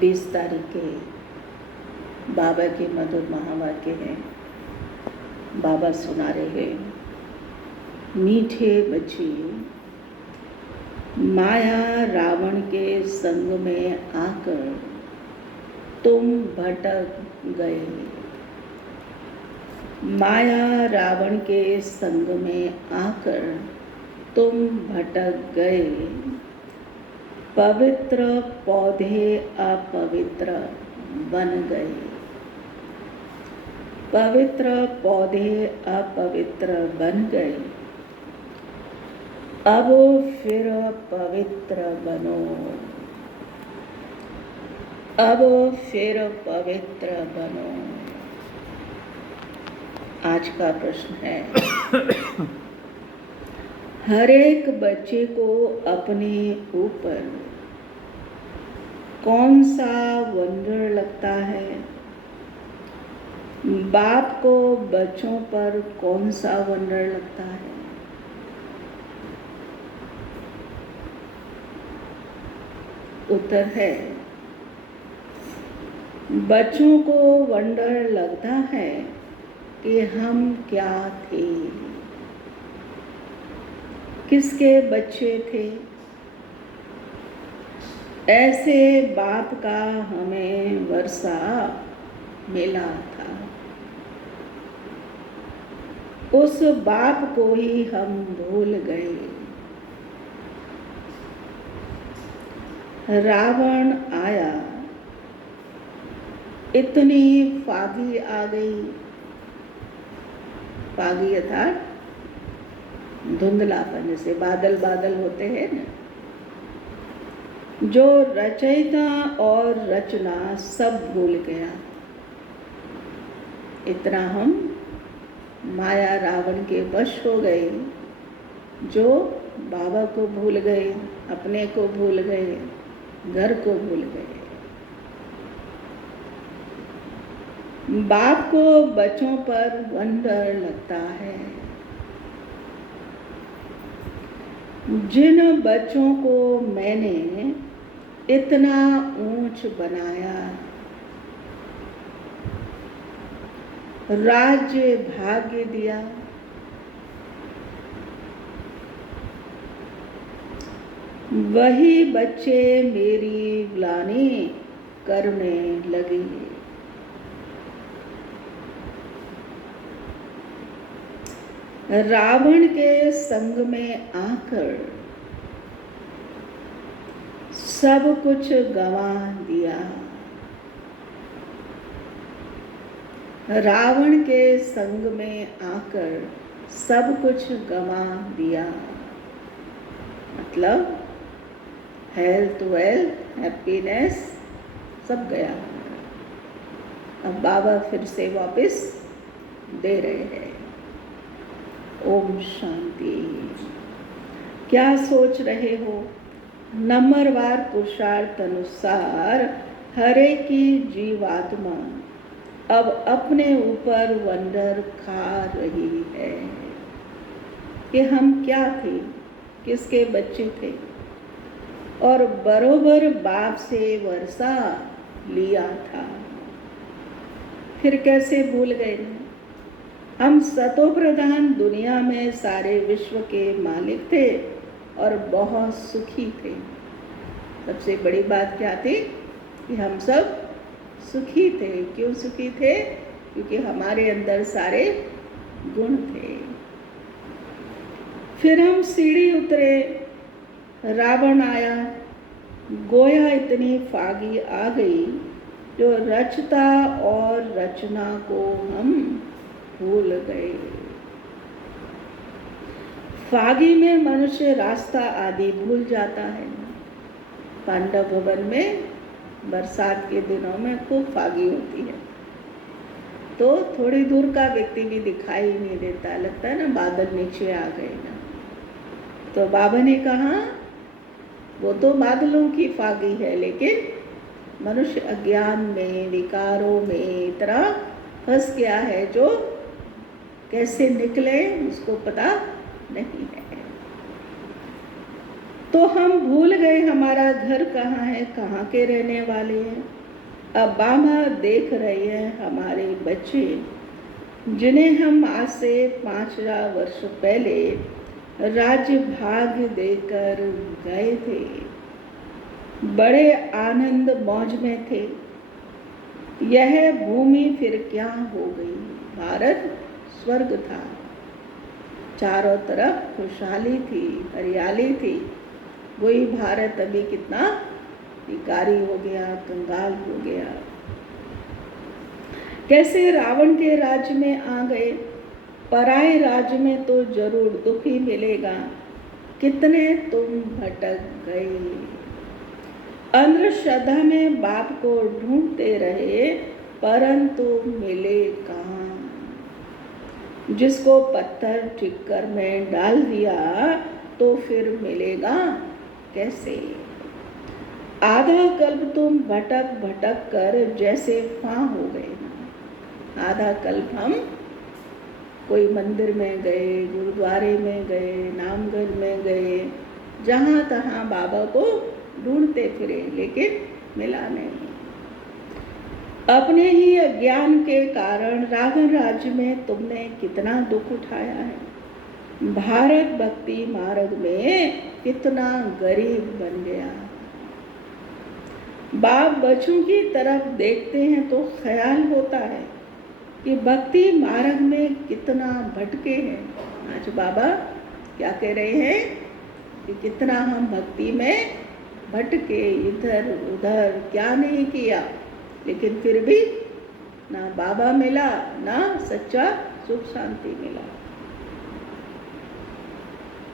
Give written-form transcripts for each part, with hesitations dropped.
20 तारीख के बाबा के मधुर महावाक्य हैं। बाबा सुना रहे हैं, मीठे बच्चे माया रावण के संग में आकर तुम भटक गए। माया रावण के संग में आकर तुम भटक गए। पवित्र पौधे अपवित्र बन गए। पवित्र पौधे अपवित्र बन गए। अब फिर पवित्र बनो। अब फिर पवित्र बनो। आज का प्रश्न है, हर एक बच्चे को अपने ऊपर कौन सा वंडर लगता है? बाप को बच्चों पर कौन सा वंडर लगता है? उत्तर है, बच्चों को वंडर लगता है कि हम क्या थे, किसके बच्चे थे। ऐसे बाप का हमें वर्षा मिला था। उस बाप को ही हम भूल गए। रावण आया, इतनी फागी आ गई। फागी अर्थात धुंधलापन, जैसे बादल बादल होते हैं ना, जो रचयिता और रचना सब भूल गया। इतना हम माया रावण के वश हो गए, जो बाबा को भूल गए, अपने को भूल गए, घर को भूल गए। बाप को बच्चों पर वंडर लगता है। जिन बच्चों को मैंने इतना ऊंच बनाया, राज्य भाग्य दिया, वही बच्चे मेरी ग्लानि करने लगे। रावण के संग में आकर सब कुछ गंवा दिया। रावण के संग में आकर सब कुछ गंवा दिया। मतलब हेल्थ, वेल्थ, हैप्पीनेस सब गया। अब बाबा फिर से वापस दे रहे हैं। ओम शांति। क्या सोच रहे हो? नंबरवार पुरुषार्थ अनुसार हरे की जीवात्मा अब अपने ऊपर वंडर खा रही है कि हम क्या थे, किसके बच्चे थे, और बरोबर बाप से वर्षा लिया था। फिर कैसे भूल गए? हम सतो प्रधान दुनिया में सारे विश्व के मालिक थे और बहुत सुखी थे। सबसे बड़ी बात क्या थी कि हम सब सुखी थे। क्यों सुखी थे? क्योंकि हमारे अंदर सारे गुण थे। फिर हम सीढ़ी उतरे, रावण आया, गोया इतनी फागी आ गई जो रचता और रचना को हम भूल गए। फागी में मनुष्य रास्ता आदि भूल जाता है। पांडव भवन में बरसात के दिनों में खूब फागी होती है, तो थोड़ी दूर का व्यक्ति भी दिखाई नहीं देता, लगता है ना बादल नीचे आ गए ना। तो बाबा ने कहा वो तो बादलों की फागी है, लेकिन मनुष्य अज्ञान में, विकारों में इतना फंस गया है जो कैसे निकले उसको पता नहीं है। तो हम भूल गए हमारा घर कहाँ है, कहाँ के रहने वाले हैं। अब बाबा देख रहे हैं हमारे बच्चे जिन्हें हम आज से 5000 वर्ष पहले राज्य भाग देकर गए थे, बड़े आनंद मौज में थे। यह भूमि फिर क्या हो गई। भारत स्वर्ग था, चारों तरफ खुशहाली थी, हरियाली थी। वही भारत अभी कितना भिखारी हो गया, कंगाल हो गया। कैसे रावण के राज्य में आ गए। पराए राज्य में तो जरूर दुख ही मिलेगा। कितने तुम भटक गए। अंधश्रद्धा में बाप को ढूंढते रहे, परंतु मिले कहाँ। जिसको पत्थर ठिक्कर में डाल दिया तो फिर मिलेगा कैसे। आधा कल्प तुम भटक भटक कर जैसे फां हो गए। आधा कल्प हम कोई मंदिर में गए, गुरुद्वारे में गए, नामघर में गए, जहाँ तहाँ बाबा को ढूंढते फिरे, लेकिन मिला नहीं। अपने ही अज्ञान के कारण रावण राज्य में तुमने कितना दुख उठाया है। भारत भक्ति मार्ग में कितना गरीब बन गया। बाप बच्चों की तरफ देखते हैं तो ख्याल होता है कि भक्ति मार्ग में कितना भटके हैं। आज बाबा क्या कह रहे हैं कि कितना हम भक्ति में भटके, इधर उधर क्या नहीं किया, लेकिन फिर भी ना बाबा मिला, ना सच्चा सुख शांति मिला।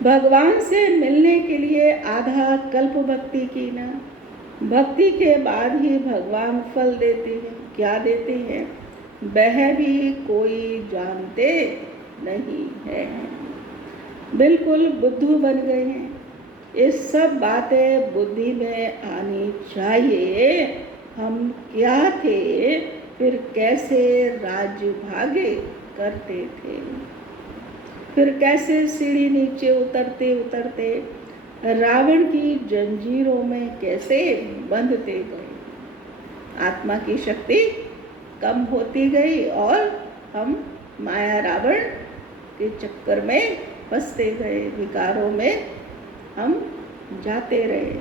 भगवान से मिलने के लिए आधा कल्प भक्ति की ना। भक्ति के बाद ही भगवान फल देते हैं। क्या देते हैं वह भी कोई जानते नहीं है। बिल्कुल बुद्धू बन गए हैं। ये सब बातें बुद्धि में आनी चाहिए। हम क्या थे, फिर कैसे राज्य भागे करते थे, फिर कैसे सीढ़ी नीचे उतरते उतरते रावण की जंजीरों में कैसे बंधते गए। आत्मा की शक्ति कम होती गई और हम माया रावण के चक्कर में फंसते गए, विकारों में हम जाते रहे।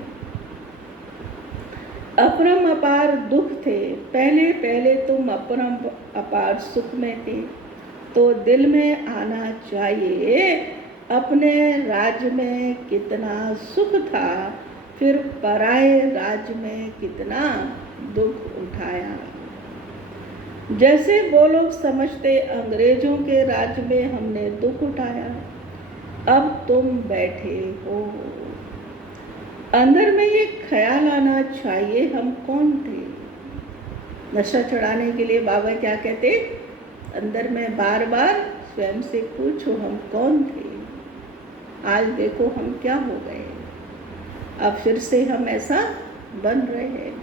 अपरम अपार दुख थे। पहले पहले तुम अपरम अपार सुख में थे, तो दिल में आना चाहिए अपने राज्य में कितना सुख था, फिर पराए राज्य में कितना दुख उठाया। जैसे वो लोग समझते अंग्रेजों के राज्य में हमने दुख उठाया, अब तुम बैठे हो। अंदर में ये ख्याल आना चाहिए हम कौन थे। नशा चढ़ाने के लिए बाबा क्या कहते, अंदर में बार बार स्वयं से पूछो हम कौन थे। आज देखो हम क्या हो गए। अब फिर से हम ऐसा बन रहे हैं,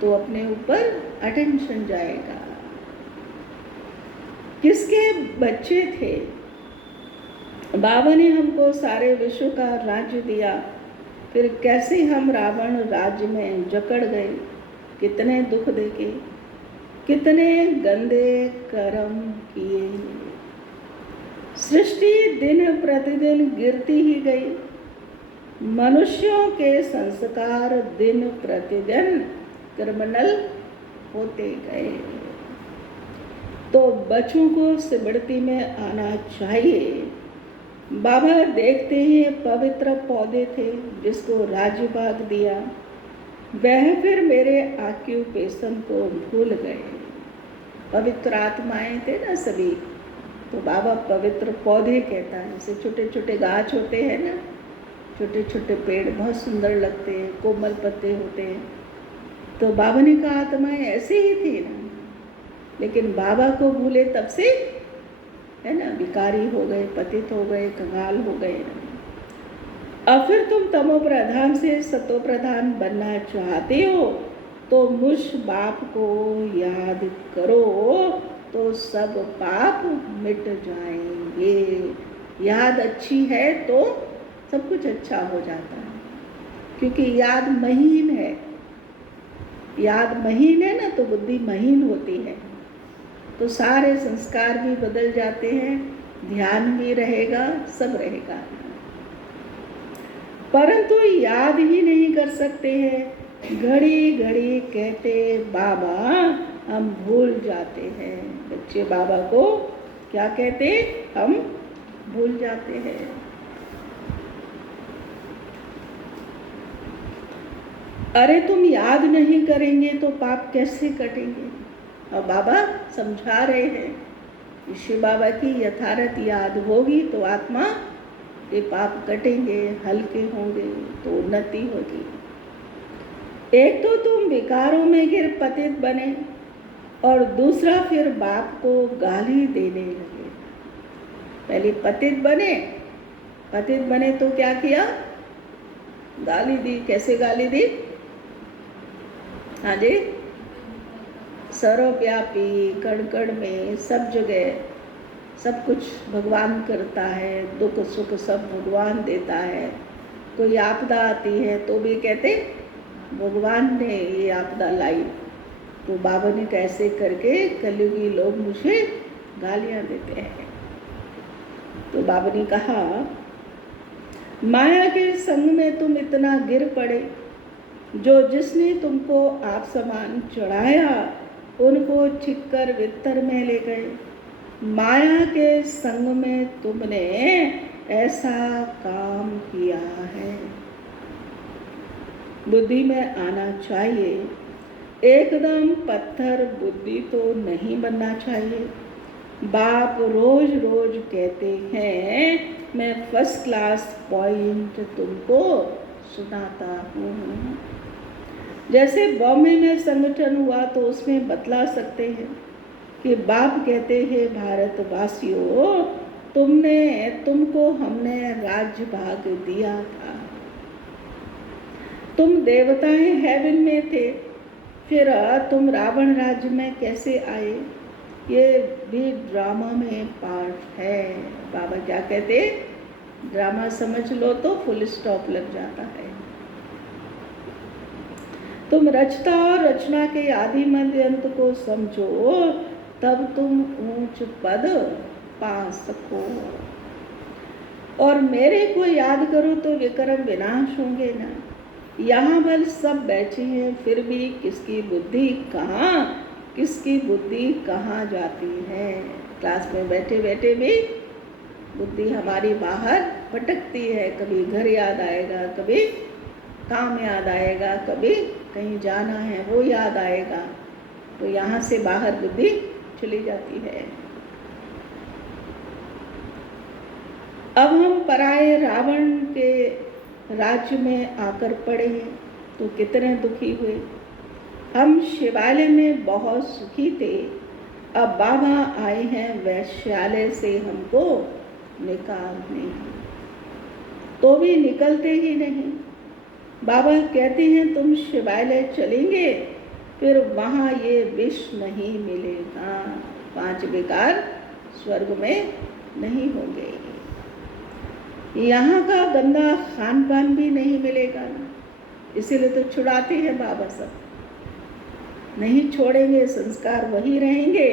तो अपने ऊपर अटेंशन जाएगा। किसके बच्चे थे। बाबा ने हमको सारे विश्व का राज्य दिया, फिर कैसे हम रावण राज्य में जकड़ गए। कितने दुख देखे, कितने गंदे कर्म किए। सृष्टि दिन प्रतिदिन गिरती ही गई। मनुष्यों के संस्कार दिन प्रतिदिन क्रिमिनल होते गए। तो बच्चों को स्मृति में आना चाहिए। बाबा देखते ही पवित्र पौधे थे जिसको राज्य भाग दिया, वह फिर मेरे ऑक्यूपेशन को भूल गए। पवित्र आत्माएं थे ना सभी, तो बाबा पवित्र पौधे कहता है। जैसे छोटे छोटे गाछ होते हैं ना, छोटे छोटे पेड़ बहुत सुंदर लगते हैं, कोमल पत्ते होते हैं, तो बाबा ने कहा आत्माएं ऐसे ही थी ना, लेकिन बाबा को भूले तब से है ना भिखारी हो गए, पतित हो गए, कंगाल हो गए। अब फिर तुम तमो प्रधान से सतो प्रधान बनना चाहते हो, तो मुझ बाप को याद करो, तो सब पाप मिट जाएंगे। याद अच्छी है तो सब कुछ अच्छा हो जाता है, क्योंकि याद महीन है, याद महीन है ना, तो बुद्धि महीन होती है, तो सारे संस्कार भी बदल जाते हैं, ध्यान भी रहेगा, सब रहेगा। परंतु याद ही नहीं कर सकते हैं। घड़ी घड़ी कहते बाबा, हम भूल जाते हैं। बच्चे बाबा को क्या कहते? हम भूल जाते हैं। अरे तुम याद नहीं करेंगे तो पाप कैसे कटेंगे? और बाबा समझा रहे हैं, शिव बाबा की यथार्थ याद होगी तो आत्मा के पाप कटेंगे, हल्के होंगे, तो उन्नति होगी। एक तो तुम विकारों में गिर पतित बने, और दूसरा फिर बाप को गाली देने लगे। पहले पतित बने तो क्या किया? गाली दी। कैसे गाली दी? हाँ जी, सर्वव्यापी, कण कण में, सब जगह सब कुछ भगवान करता है, दुख सुख सब भगवान देता है। कोई आपदा आती है तो भी कहते भगवान ने ये आपदा लाई, तो बाबा ने कैसे करके कलयुगी लोग मुझे गालियां देते हैं। तो बाबा ने कहा, माया के संग में तुम इतना गिर पड़े, जो जिसने तुमको आप समान चढ़ाया उनको छिक्कर वित्तर में ले गए। माया के संग में तुमने ऐसा काम किया है। बुद्धि में आना चाहिए, एकदम पत्थर बुद्धि तो नहीं बनना चाहिए। बाप रोज रोज कहते हैं, मैं फर्स्ट क्लास पॉइंट तुमको सुनाता हूँ। जैसे बॉम्बे में संगठन हुआ तो उसमें बतला सकते हैं कि बाप कहते हैं, भारतवासियों, तुमको हमने राज्य भाग दिया था, तुम देवताएं हेवन में थे, फिर तुम रावण राज्य में कैसे आए? ये भी ड्रामा में पार्ट है। बाबा क्या कहते? ड्रामा समझ लो तो फुल स्टॉप लग जाता है। तुम रचता और रचना के आदि मध्य अंत को समझो, तब तुम ऊंच पद पा सको। और मेरे को याद करो तो विक्रम विनाश होंगे ना। यहाँ बल सब बैठे हैं, फिर भी किसकी बुद्धि कहाँ जाती है? क्लास में बैठे बैठे भी बुद्धि हमारी बाहर भटकती है। कभी घर याद आएगा, कभी काम याद आएगा, कभी कहीं जाना है वो याद आएगा, तो यहाँ से बाहर बुद्धि चली जाती है। अब हम पराये रावण के राज्य में आकर पड़े हैं तो कितने दुखी हुए। हम शिवालय में बहुत सुखी थे, अब बाबा आए हैं वैश्यालय से हमको निकालने, तो भी निकलते ही नहीं। बाबा कहते हैं तुम शिवालय चलेंगे, फिर वहाँ ये विष नहीं मिलेगा, 5 विकार स्वर्ग में नहीं होंगे, यहाँ का गंदा खान पान भी नहीं मिलेगा ना। इसीलिए तो छुड़ाते हैं बाबा सब। नहीं छोड़ेंगे, संस्कार वही रहेंगे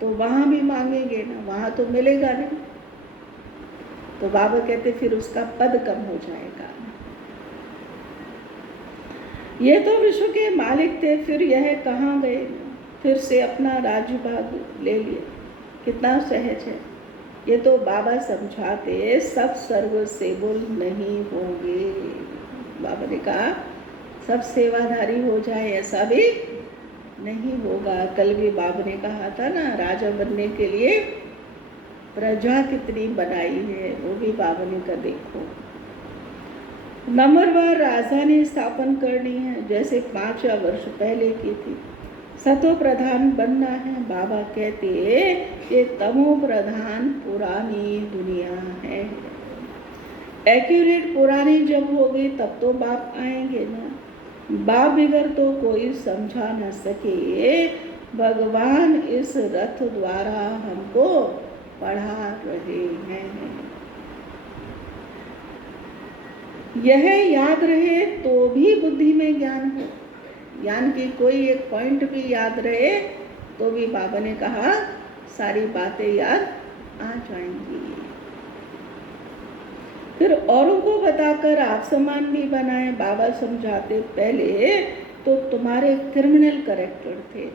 तो वहाँ भी मांगेंगे ना, वहाँ तो मिलेगा नहीं। तो बाबा कहते फिर उसका पद कम हो जाएगा। ये तो विश्व के मालिक थे, फिर यह कहाँ गए? फिर से अपना राज्य भाग ले लिया। कितना सहज है। ये तो बाबा समझाते, सब सर्व सेवुल नहीं होंगे। बाबा ने कहा सब सेवाधारी हो जाए ऐसा भी नहीं होगा। कल भी बाबा ने कहा था ना, राजा बनने के लिए प्रजा कितनी बनाई है, वो भी बाबा ने का देखो। नंबरवार राजधानी स्थापन करनी है, जैसे 5 वर्ष पहले की थी। सतो प्रधान बनना है। बाबा कहते ये तमो प्रधान पुरानी दुनिया है। एक्यूरेट पुरानी जब होगी तब तो बाप आएंगे ना। बाप बिगर तो कोई समझा न सके। भगवान इस रथ द्वारा हमको पढ़ा रहे हैं। यह याद रहे तो भी बुद्धि में ज्ञान हो। ज्ञान की कोई एक पॉइंट भी याद रहे तो भी बाबा ने कहा सारी बातें याद आ जाएंगी। फिर औरों को बताकर आप समान भी बनाए। बाबा समझाते पहले तो तुम्हारे क्रिमिनल कैरेक्टर थे।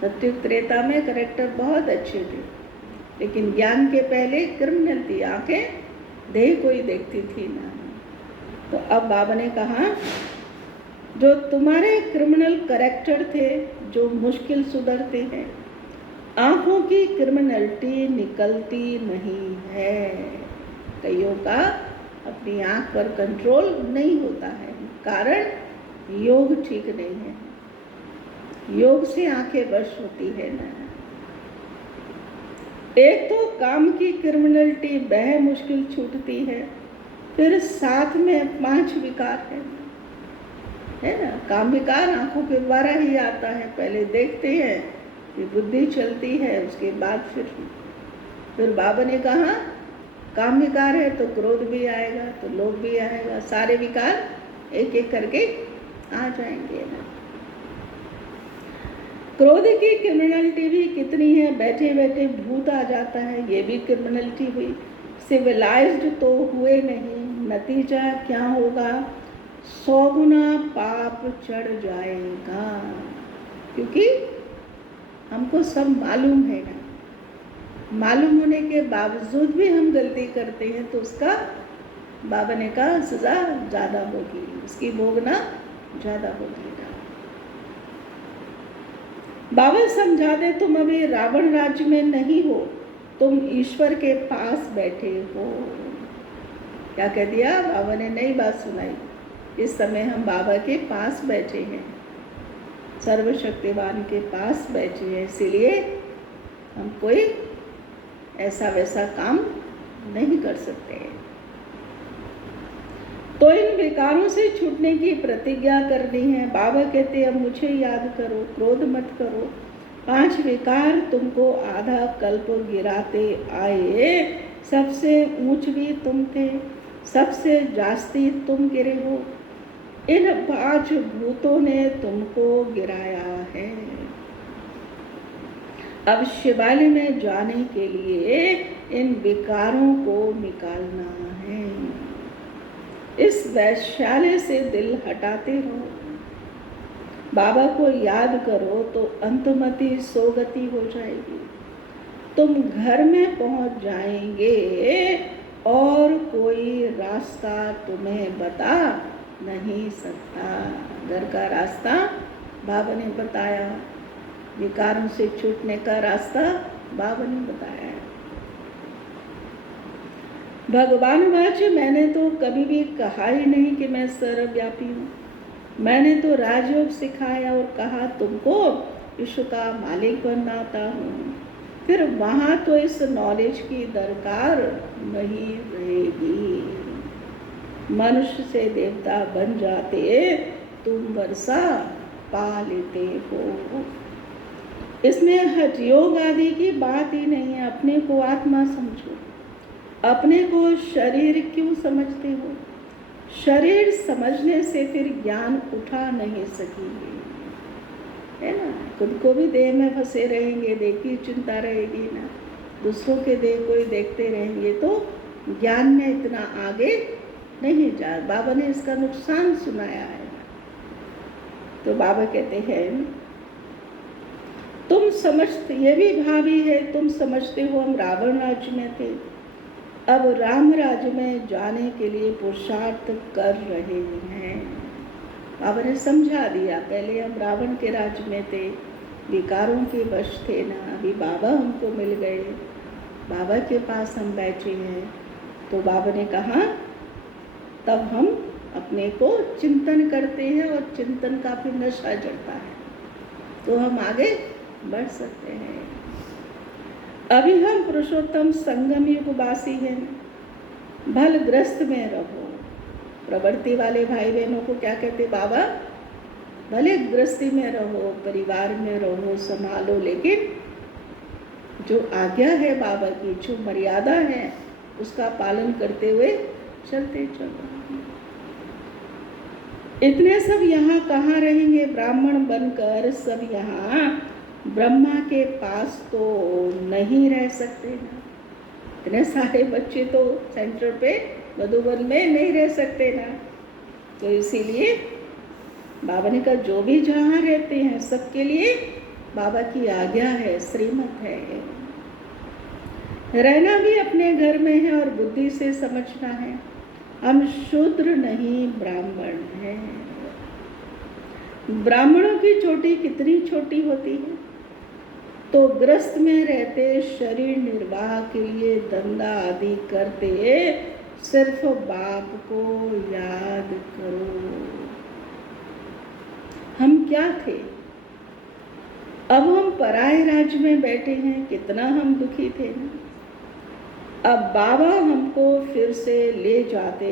सत्युग त्रेता में कैरेक्टर बहुत अच्छे थे, लेकिन ज्ञान के पहले क्रिमिनल थी, आंखें देह कोई देखती थी ना। तो अब बाबा ने कहा जो तुम्हारे क्रिमिनल कैरेक्टर थे, जो मुश्किल सुधरते हैं, आंखों की क्रिमिनलिटी निकलती नहीं है। कईयों का अपनी आंख पर कंट्रोल नहीं होता है, कारण योग ठीक नहीं है। योग से आंखें वश होती है ना। एक तो काम की क्रिमिनलिटी वह मुश्किल छूटती है, फिर साथ में 5 विकार है ना। काम विकार आंखों के द्वारा ही आता है। पहले देखते हैं कि बुद्धि चलती है, उसके बाद फिर बाबा ने कहा काम विकार है तो क्रोध भी आएगा, तो लोभ भी आएगा, सारे विकार एक एक करके आ जाएंगे ना। क्रोध की क्रिमिनलिटी भी कितनी है, बैठे बैठे भूत आ जाता है, ये भी क्रिमिनलिटी हुई। सिविलाइज्ड तो हुए नहीं, नतीजा क्या होगा, 100 गुना पाप चढ़ जाएगा। क्योंकि हमको सब मालूम है ना, मालूम होने के बावजूद भी हम गलती करते हैं तो उसका बाबा ने कहा सजा ज़्यादा होगी, उसकी भोगना ज़्यादा होगी। बाबा समझा दे तुम अभी रावण राज्य में नहीं हो, तुम ईश्वर के पास बैठे हो। क्या कह दिया बाबा ने, नई बात सुनाई। इस समय हम बाबा के पास बैठे हैं, सर्वशक्तिवान के पास बैठे हैं, इसीलिए हम कोई ऐसा वैसा काम नहीं कर सकते। तो इन विकारों से छूटने की प्रतिज्ञा करनी है। बाबा कहते अब मुझे याद करो, क्रोध मत करो। 5 विकार तुमको आधा कल्प गिराते आए, सबसे ऊंच भी तुम थे, सबसे जास्ती तुम गिरे हो। इन 5 भूतों ने तुमको गिराया है। अब शिवालय में जाने के लिए इन विकारों को निकालना है। इस वैश्यालय से दिल हटाते रहो, बाबा को याद करो तो अंतमति सोगति हो जाएगी। तुम घर में पहुंच जाएंगे और कोई रास्ता तुम्हें बता नहीं सकता। घर का रास्ता बाबा ने बताया, विकारों से छूटने का रास्ता बाबा ने बताया। भगवान वाच मैंने तो कभी भी कहा ही नहीं कि मैं सर्वव्यापी हूँ। मैंने तो राजयोग सिखाया और कहा तुमको विश्व का मालिक बनाता हूँ। फिर वहाँ तो इस नॉलेज की दरकार नहीं रहेगी। मनुष्य से देवता बन जाते, तुम वर्षा पा लेते हो। इसमें हठ योग आदि की बात ही नहीं है। अपने को आत्मा समझो, अपने को शरीर क्यों समझते हो? शरीर समझने से फिर ज्ञान उठा नहीं सकेंगे, है ना। खुद को भी देह में फंसे रहेंगे, देह की चिंता रहेगी ना, दूसरों के देह को ही देखते रहेंगे तो ज्ञान में इतना आगे नहीं जा। बाबा ने इसका नुकसान सुनाया है। तो बाबा कहते हैं तुम समझते, ये भी भावी है, तुम समझते हो हम रावण राज्य में थे, अब राम राज्य में जाने के लिए पुरुषार्थ कर रहे हैं। बाबा ने समझा दिया, पहले हम रावण के राज्य में थे, विकारों के वश थे ना, अभी बाबा हमको मिल गए, बाबा के पास हम बैठे हैं। तो बाबा ने कहा तब हम अपने को चिंतन करते हैं और चिंतन का फिर नशा चढ़ता है तो हम आगे बढ़ सकते हैं। अभी हम पुरुषोत्तम संगम युगवासी हैं, भलग्रस्त में रहो। प्रवृत्ति वाले भाई बहनों को क्या कहते बाबा, भले गृहस्थी में रहो, परिवार में रहो, संभालो, लेकिन जो आज्ञा है बाबा की, जो मर्यादा है उसका पालन करते हुए चलते चलो। इतने सब यहाँ कहाँ रहेंगे ब्राह्मण बनकर, सब यहाँ ब्रह्मा के पास तो नहीं रह सकते ना। इतने सारे बच्चे तो सेंटर पे मधुबन में नहीं रह सकते ना। तो इसीलिए बाबा ने कहा जो भी जहाँ रहते हैं सबके लिए बाबा की आज्ञा है, श्रीमत है। रहना भी अपने घर में है और बुद्धि से समझना है। हम शूद्र नहीं ब्राह्मण हैं। ब्राह्मणों की चोटी कितनी छोटी होती है। तो ग्रस्त में रहते, शरीर निर्वाह के लिए धंधा आदि करते, सिर्फ बाप को याद करो। हम क्या थे, अब हम पराए राज्य में बैठे हैं, कितना हम दुखी थे ना। अब बाबा हमको फिर से ले जाते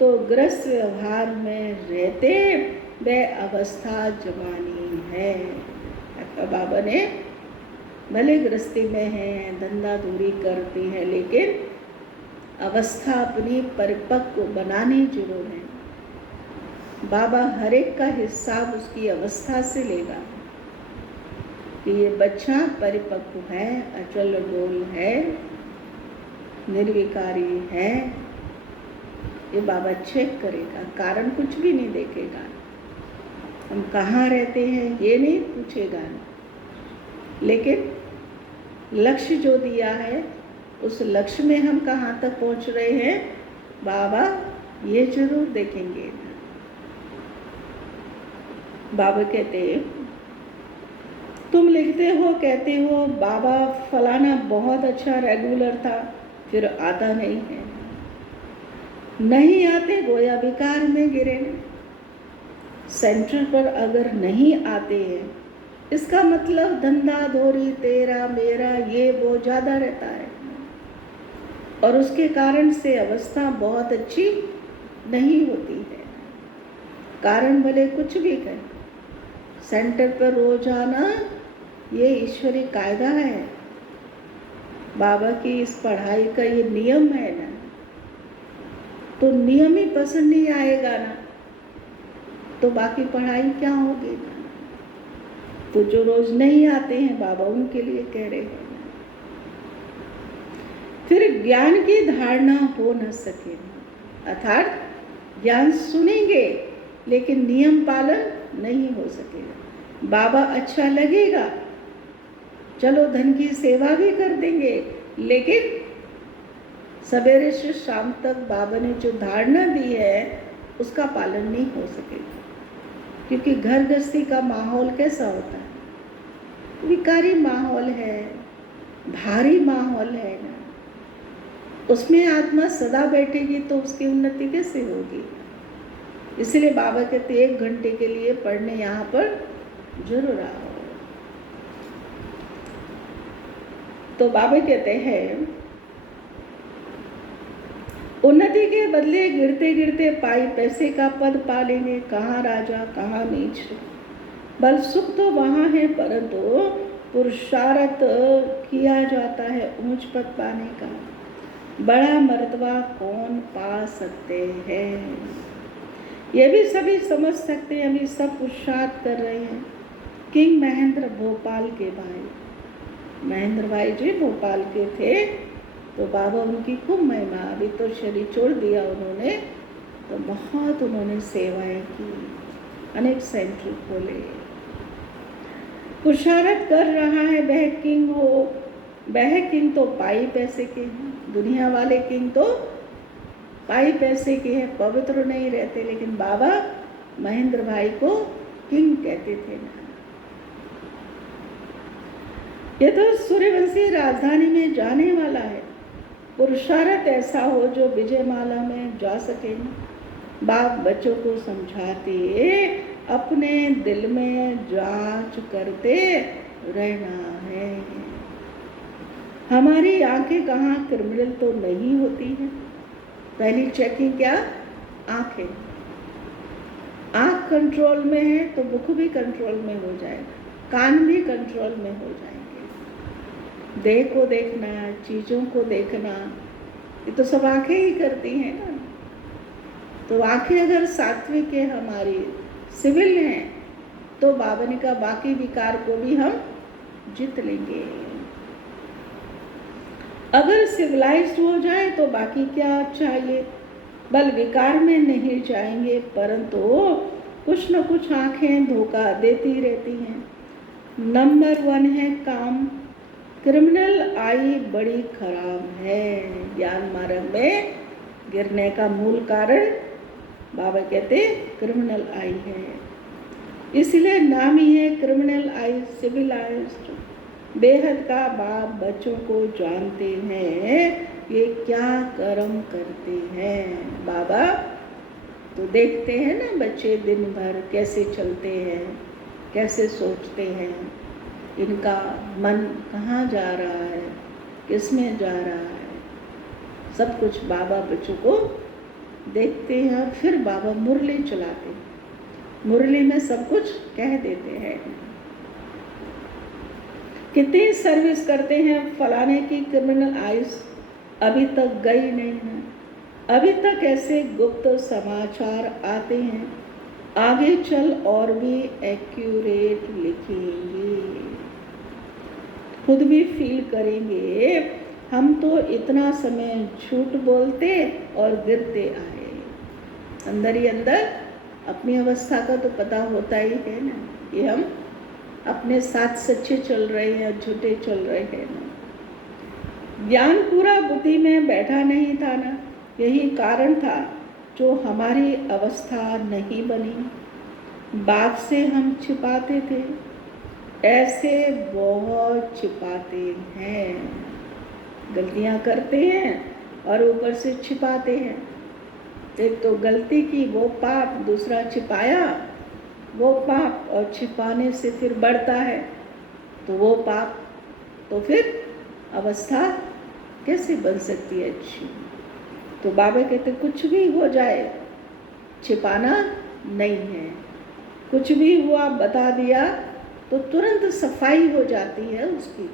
तो ग्रस्त व्यवहार में रहते, वह अवस्था जवानी है। बाबा ने भले गृहस्थी में हैं, धंधा दूरी करती है, लेकिन अवस्था अपनी परिपक्व बनानी जरूर है। बाबा हर एक का हिसाब उसकी अवस्था से लेगा कि ये बच्चा परिपक्व है, अचल डोल है, निर्विकारी है। ये बाबा चेक करेगा, कारण कुछ भी नहीं देखेगा। हम कहाँ रहते हैं ये नहीं पूछेगा, लेकिन लक्ष्य जो दिया है उस लक्ष्य में हम कहाँ तक पहुँच रहे हैं बाबा ये जरूर देखेंगे। बाबा कहते तुम लिखते हो, कहते हो बाबा फलाना बहुत अच्छा रेगुलर था, फिर आता नहीं है। नहीं आते गोया विकार में गिरे। सेंटर पर अगर नहीं आते हैं इसका मतलब धंधा धोरी तेरा मेरा ये वो ज़्यादा रहता है और उसके कारण से अवस्था बहुत अच्छी नहीं होती है। कारण भले कुछ भी करें, सेंटर पर रोज आना ये ईश्वरी कायदा है। बाबा की इस पढ़ाई का ये नियम है ना। तो नियम ही पसंद नहीं आएगा ना तो बाकी पढ़ाई क्या होगी ना। तो जो रोज नहीं आते हैं बाबा उनके लिए कह रहे हैं, फिर ज्ञान की धारणा हो न सके। अर्थात ज्ञान सुनेंगे लेकिन नियम पालन नहीं हो सकेगा। बाबा अच्छा लगेगा, चलो धन की सेवा भी कर देंगे, लेकिन सवेरे से शाम तक बाबा ने जो धारणा दी है उसका पालन नहीं हो सकेगा। क्योंकि घर गृहस्थी का माहौल कैसा होता है, विकारी माहौल है, भारी माहौल है ना। उसमें आत्मा सदा बैठेगी तो उसकी उन्नति कैसे होगी। इसलिए बाबा कहते 1 घंटे के लिए पढ़ने यहाँ पर जरूर आओ। तो बाबा कहते हैं उन्नति के बदले गिरते गिरते पाई पैसे का पद पा लेंगे, कहाँ राजा कहाँ नीच। बल सुख तो वहाँ है परंतु पुरुषार्थ किया जाता है ऊंच पद पाने का। बड़ा मर्तबा कौन पा सकते हैं, ये भी सभी समझ सकते हैं। अभी सब पुरुषार्थ कर रहे हैं। किंग महेंद्र भोपाल के भाई, महेंद्र भाई जी भोपाल के थे, तो बाबा उनकी खूब महिमा। अभी तो शरीर छोड़ दिया उन्होंने, तो बहुत उन्होंने सेवाएं की, अनेक सेंटर खोले। पुरुषार्थ कर रहा है, वह किंग हो, वह किंग तो पाई पैसे के हैं। दुनिया वाले किंग तो पाई पैसे के हैं, पवित्र नहीं रहते। लेकिन बाबा महेंद्र भाई को किंग कहते थे ना। ये तो सूर्यवंशी राजधानी में जाने वाला है। पुरुषार्थ ऐसा हो जो विजयमाला में जा सके ना। बाप बच्चों को समझाते अपने दिल में जांच करते रहना है। हमारी आंखें कहाँ क्रिमिनल तो नहीं होती हैं। पहली चेकिंग क्या, आंखें। आंख कंट्रोल में है तो मुख भी कंट्रोल में हो जाएगा, कान भी कंट्रोल में हो जाएंगे। देह को देखना, चीज़ों को देखना, ये तो सब आंखें ही करती हैं ना। तो आंखें अगर सात्विक है हमारी, सिविल हैं, तो बाबा ने कहा बाकी विकार को भी हम जीत लेंगे। अगर सिविलाइज्ड हो जाए तो बाकी क्या चाहिए, बल विकार में नहीं जाएंगे, परंतु कुछ न कुछ आंखें धोखा देती रहती हैं। नंबर 1 है काम। क्रिमिनल आई बड़ी खराब है। ज्ञान मार्ग में गिरने का मूल कारण बाबा कहते क्रिमिनल आई है, इसलिए नाम ही है क्रिमिनल आई सिविलाइज्ड। बेहद का बाप बच्चों को जानते हैं ये क्या कर्म करते हैं। बाबा तो देखते हैं ना बच्चे दिन भर कैसे चलते हैं, कैसे सोचते हैं, इनका मन कहाँ जा रहा है, किस में जा रहा है, सब कुछ बाबा बच्चों को देखते हैं। और फिर बाबा मुरली चलाते हैं, मुरली में सब कुछ कह देते हैं। कितनी सर्विस करते हैं, फलाने की क्रिमिनल आइस अभी तक गई नहीं है, अभी तक ऐसे गुप्त समाचार आते हैं, आगे चल और भी एक्यूरेट लिखेंगे, खुद भी फील करेंगे हम तो इतना समय झूठ बोलते और गिरते आए। अंदर ही अंदर अपनी अवस्था का तो पता होता ही है ना कि हम अपने साथ सच्चे चल रहे हैं और झूठे चल रहे हैं ना। ज्ञान पूरा बुद्धि में बैठा नहीं था ना, यही कारण था जो हमारी अवस्था नहीं बनी। बाप से हम छिपाते थे, ऐसे बहुत छिपाते हैं, गलतियां करते हैं और ऊपर से छिपाते हैं। एक तो गलती की वो पाप, दूसरा छिपाया वो पाप, और छिपाने से फिर बढ़ता है तो वो पाप, तो फिर अवस्था कैसे बन सकती है अच्छी। तो बाबा कहते कुछ भी हो जाए छिपाना नहीं है, कुछ भी हुआ बता दिया तो तुरंत सफाई हो जाती है उसकी।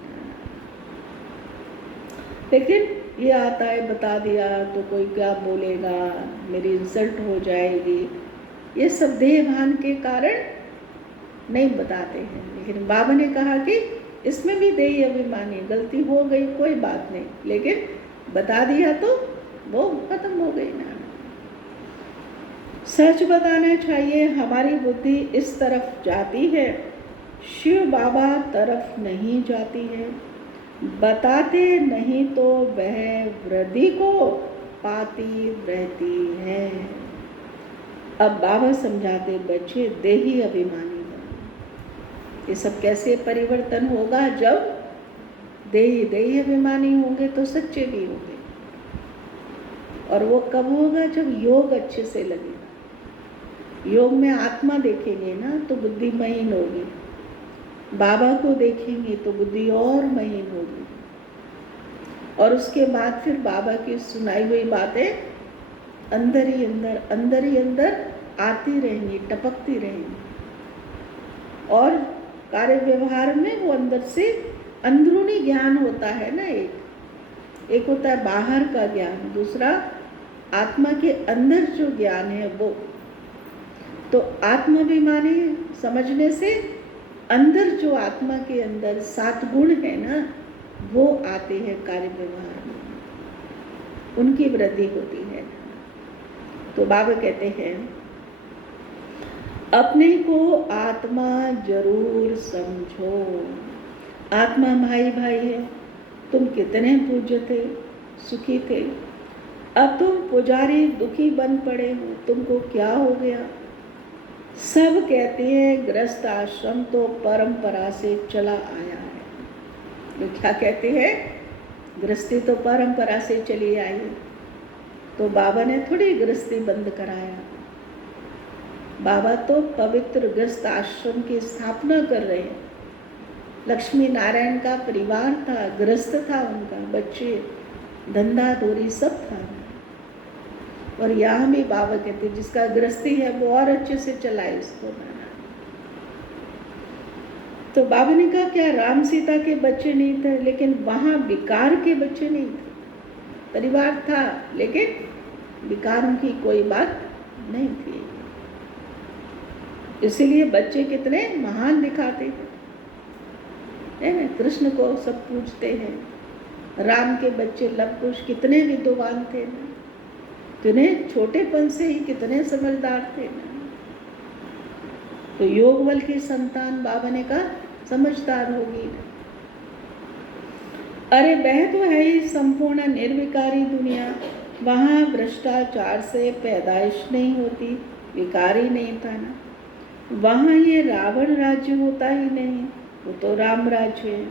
लेकिन ये आता है बता दिया तो कोई क्या बोलेगा, मेरी इंसल्ट हो जाएगी, ये सब देह भान के कारण नहीं बताते हैं। लेकिन बाबा ने कहा कि इसमें भी देही अभिमानी, गलती हो गई कोई बात नहीं, लेकिन बता दिया तो वो खत्म हो गई ना। सच बताना चाहिए, हमारी बुद्धि इस तरफ जाती है, शिव बाबा तरफ नहीं जाती है। बताते नहीं तो वह वृद्धि को पाती रहती है। अब बाबा समझाते बच्चे देही अभिमानी बनो। ये सब कैसे परिवर्तन होगा, जब देही अभिमानी होंगे तो सच्चे भी होंगे। और वो कब होगा, जब योग अच्छे से लगेगा। योग में आत्मा देखेंगे ना तो बुद्धि महीन होगी, बाबा को देखेंगे तो बुद्धि और महीन होगी, और उसके बाद फिर बाबा की सुनाई हुई बातें अंदर ही अंदर आती रहेंगी, टपकती रहेंगी। और कार्य व्यवहार में वो अंदर से अंदरूनी ज्ञान होता है ना, एक होता है बाहर का ज्ञान, दूसरा आत्मा के अंदर जो ज्ञान है वो। तो आत्माभिमानी समझने से अंदर जो आत्मा के अंदर 7 गुण है ना, वो आते हैं कार्य व्यवहार में, उनकी वृद्धि होती है। तो बाबा कहते हैं अपने को आत्मा जरूर समझो। आत्मा भाई भाई है, तुम कितने पूज्य थे, सुखी थे, अब तुम पुजारी दुखी बन पड़े हो, तुमको क्या हो गया। सब कहते हैं गृहस्थ आश्रम तो परंपरा से चला आया है। जो क्या कहते हैं, गृहस्थी तो परंपरा से चली आई। तो बाबा ने थोड़ी गृहस्थी बंद कराया, बाबा तो पवित्र गृहस्थ आश्रम की स्थापना कर रहे हैं। लक्ष्मी नारायण का परिवार था, गृहस्थ था उनका, बच्चे, धंधा धोरी सब था। और यहाँ भी बाबा कहते जिसका गृहस्थी है वो और अच्छे से चलाए उसको बनाना। तो बाबा ने कहा क्या राम सीता के बच्चे नहीं थे, लेकिन वहाँ विकार के बच्चे नहीं थे। परिवार था लेकिन विकारों की कोई बात नहीं थी। इसीलिए बच्चे कितने महान दिखाते थे, है ना। कृष्ण को सब पूछते हैं, राम के बच्चे लव कुश कितने विद्वान थे ना, कितने छोटेपन से ही कितने समझदार थे ना। तो योग बल की संतान बाबा ने कहा समझदार होगी ना। अरे वह तो है ही संपूर्ण निर्विकारी दुनिया, वहाँ भ्रष्टाचार से पैदाइश नहीं होती, विकार ही नहीं था ना। वहाँ ये रावण राज्य होता ही नहीं, वो तो राम राज्य है।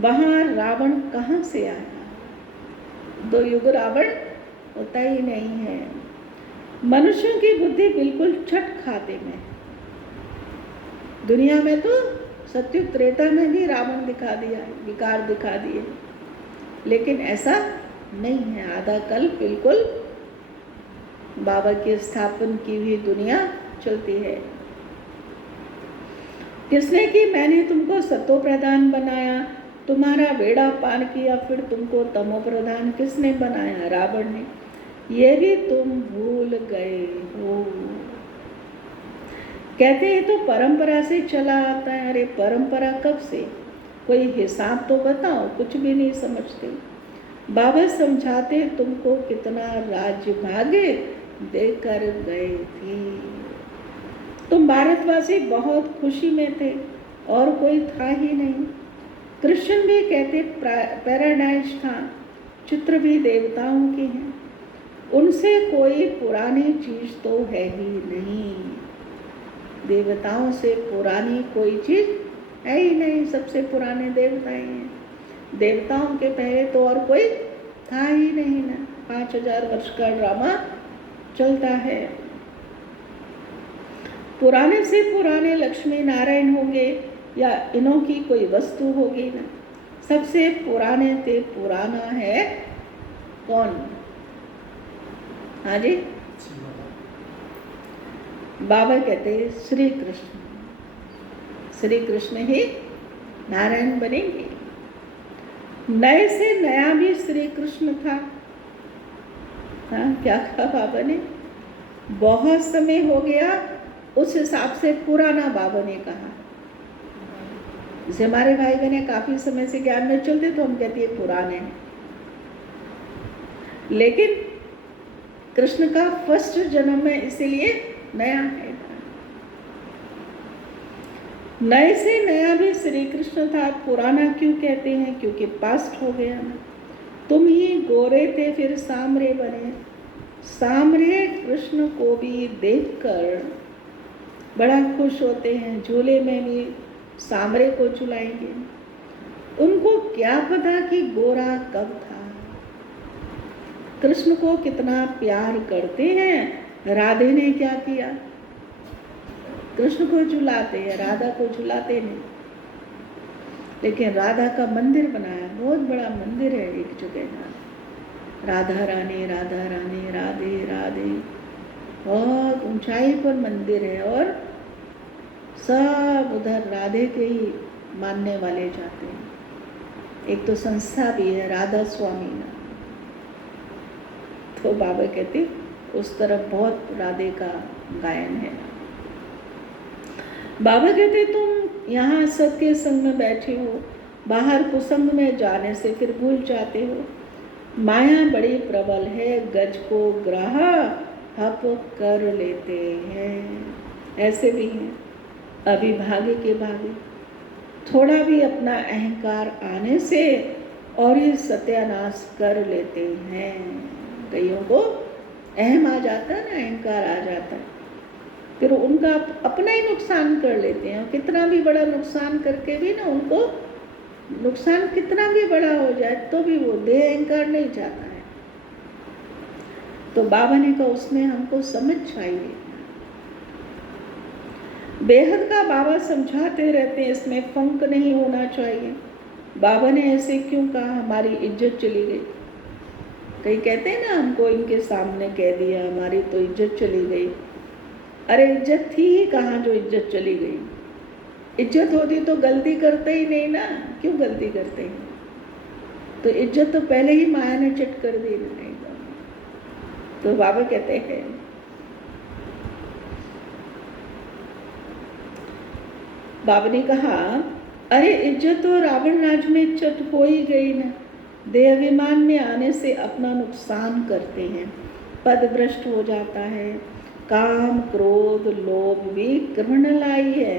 वहाँ रावण कहाँ से आया, दो युग रावण होता ही नहीं है। मनुष्यों की बुद्धि बिल्कुल छठ खाते में। दुनिया में तो सत्युग त्रेता में भी रावण दिखा दिया, विकार दिखा दिए, लेकिन ऐसा नहीं है। आधा कल बिल्कुल बाबा के स्थापन की हुई दुनिया चलती है। किसने कि मैंने तुमको सतो प्रधान बनाया, तुम्हारा बेड़ा पार किया, फिर तुमको तमो प्रधान किसने बनाया, रावण ने। ये भी तुम भूल गए हो। कहते हैं तो परंपरा से चला आता है। अरे परंपरा कब से, कोई हिसाब तो बताओ, कुछ भी नहीं समझते। बाबा समझाते तुमको कितना राज्य भाग्य देकर गए थे। तुम भारतवासी बहुत खुशी में थे और कोई था ही नहीं। कृष्ण भी कहते पैराडाइज था, चित्र भी देवताओं के हैं, उनसे कोई पुरानी चीज तो है ही नहीं। देवताओं से पुरानी कोई चीज है ही नहीं, सबसे पुराने देवता ही हैं। देवताओं के पहले तो और कोई था ही नहीं ना। 5000 वर्ष का ड्रामा चलता है। पुराने से पुराने लक्ष्मी नारायण होंगे या इन्हों की कोई वस्तु होगी ना। सबसे पुराने से पुराना है कौन, हाँ जी, बाबा कहते श्री कृष्ण। श्री कृष्ण ही नारायण बनेंगे। नए से नया भी श्री कृष्ण था। हाँ, क्या कहा बाबा ने, बहुत समय हो गया, उस हिसाब से पुराना बाबा ने कहा। जैसे हमारे भाई बहने काफी समय से ज्ञान में चलते तो हम कहते हैं पुराने हैं, लेकिन कृष्ण का फर्स्ट जन्म है, इसीलिए नया है। नए से नया भी श्री कृष्ण था। पुराना क्यों कहते हैं, क्योंकि पास्ट हो गया ना। तुम ही गोरे थे फिर सामरे बने। सामरे कृष्ण को भी देखकर बड़ा खुश होते हैं, झूले में भी सामरे को झुलाएंगे। उनको क्या पता कि गोरा कब था। कृष्ण को कितना प्यार करते हैं। राधे ने क्या किया, कृष्ण को झुलाते हैं, राधा को झुलाते नहीं। लेकिन राधा का मंदिर बनाया, बहुत बड़ा मंदिर है एक जगह, राधा रानी राधा रानी राधे राधे, बहुत ऊंचाई पर मंदिर है और सब उधर राधे के ही मानने वाले जाते हैं। एक तो संस्था भी है राधा स्वामी ना, तो बाबा कहते उस तरफ बहुत राधे का गायन है। बाबा कहते तुम यहाँ सत्य संग में बैठे हो, बाहर कुसंग में जाने से फिर भूल जाते हो। माया बड़ी प्रबल है, गज को ग्राह हप कर लेते हैं। ऐसे भी हैं अभिभागे के भागे, थोड़ा भी अपना अहंकार आने से और ही सत्यानाश कर लेते हैं। कईयों को अहम आ जाता है ना, अहंकार आ जाता है, फिर उनका अपना ही नुकसान कर लेते हैं। कितना भी बड़ा नुकसान करके भी ना, उनको नुकसान कितना भी बड़ा हो जाए तो भी वो देह अहंकार नहीं जाता है। तो बाबा ने कहा उसमें हमको समझ चाहिए। बेहद का बाबा समझाते रहते हैं, इसमें फंक नहीं होना चाहिए। बाबा ने ऐसे क्यों कहा, हमारी इज्जत चली गई। कई कहते हैं ना, हमको इनके सामने कह दिया, हमारी तो इज्जत चली गई। अरे इज्जत थी ही कहाँ जो इज्जत चली गई। इज्जत होती तो गलती करते ही नहीं ना, क्यों गलती करते हैं। तो इज्जत तो पहले ही माया ने चिट कर दी नहीं। तो बाबा कहते हैं बाबा ने कहा, अरे इज्जत तो रावण राज में चट हो ही गई ना। देहाभिमान में आने से अपना नुकसान करते हैं, पद भ्रष्ट हो जाता है। काम क्रोध लोभ भी कृष्णलाई है।